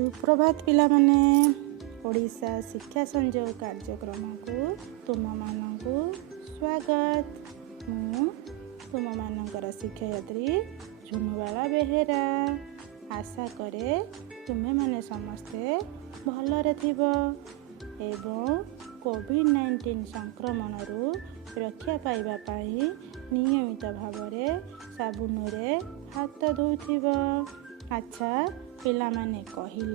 सुप्रभात पिलामाने ओडिशा शिक्षा संयोग कार्यक्रम को तुम मानू स्वागत। मु तुम मानकर शिक्षयित्री झुनुबाला बेहेरा। आशा करे तुम्हें माने समस्ते भलरे थिबो एवं कोविड-19 संक्रमण रक्षा पाइबा पाई नियमित भावरे साबुन रे हाथ धोउथिबो। अच्छा पिला माने कहिल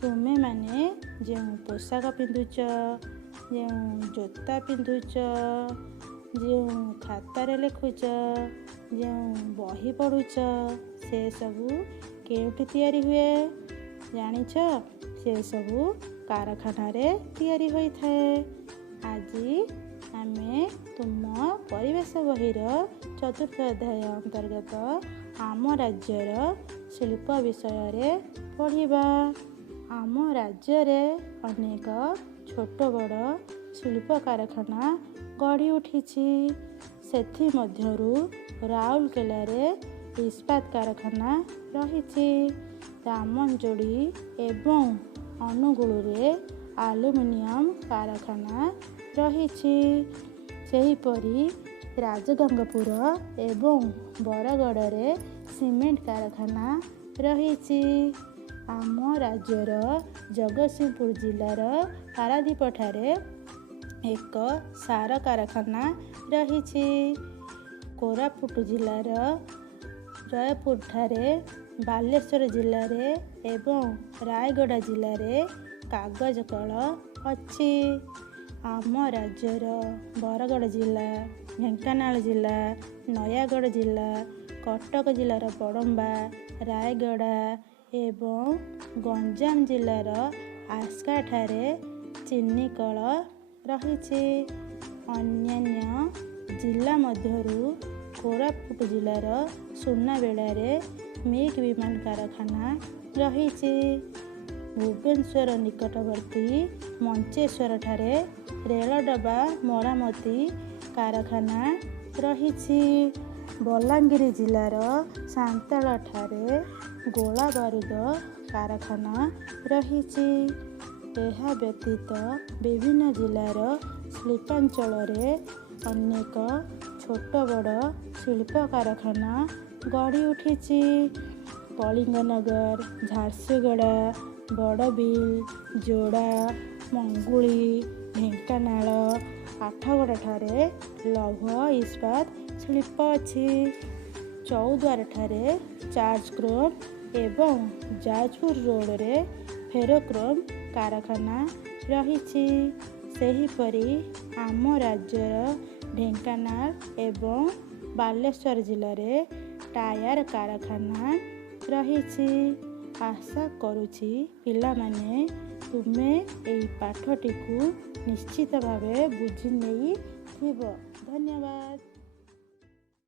तुमे माने जो पोशाक पिंधुच, जो जोता पिंधुच, जो खातारे लिखुच, जो बही पढ़ुच से सबू केउठी तैयारी हुए जानिछ? से सबू कारखाना रे तैयारी होई थाए। आजी आमे तुम परिवेश बहिर चतुर्थ अध्याय अंतर्गत आम राज्यर शिल्प विषय रे पढ़िबा। आम राज्य रे अनेक छोट बड़ शिल्प कारखाना गढ़ी उठिछि। सेथि मध्यरु राउरकेला रे इस्पात कारखाना रहिछि। रामनजोड़ी एवं अनुगुल रे आलुमिनियम कारखाना रहिछि। सेहीपरि राजगंगपुर एवं बरगड़ रे सीमेंट कारखाना रहिछि। आम राज्यर जगतसिंहपुर जिलार पारादीप ठारे एक सार कारखाना रहिछि। कोरापुट जिलार जयपुर ठारे, बालेश्वर जिल्लार एवं रायगड़ा जिल्लार कागज कल अछि। आम राज्यर बरगड़ जिला, ढेंकानाल जिला, नयागढ़ जिला, कटक जिलार बड़म्बा, रायगड़ा एवं गंजाम जिलार आस्का ठारे चीनी कल रहिछि। अन्यान्य जिला मध्यरु कोरापुट जिलार सुनाबेड़ारे मिग विमान कारखाना रहिछि। भुवनेश्वर निकटवर्ती मंचेश्वर ठारे रेल डबा मरामती कारखाना रहिछि। बलांगीर जिलार सांताल ठारे गोला बारूद कारखाना रहिछि। एहा व्यतीत विभिन्न जिलार शिल्पांचल रे अनेक छोट बड़ शिल्प कारखाना गढ़ी उठिछि। कलिंगनगर, झारसुगुड़ा, बड़बिल, जोड़ा, मंगुली, ढेंकानाल, आठगड़ ठारे लौह इस्पात शिल्प अछि। चौद्वार ठारे चार्ज क्रोम एवं जाजपुर रोड रे फेरोक्रोम कारखाना रहिछि। सेहीपरि आम राज्यर ढेंकानाल एवं बालेश्वर जिल्ला रे टायर कारखाना रहिछि। आशा करुछि पिलामाने तुमे एई पाठटी को निश्चित भावे बुझी नहीं थिबो। धन्यवाद।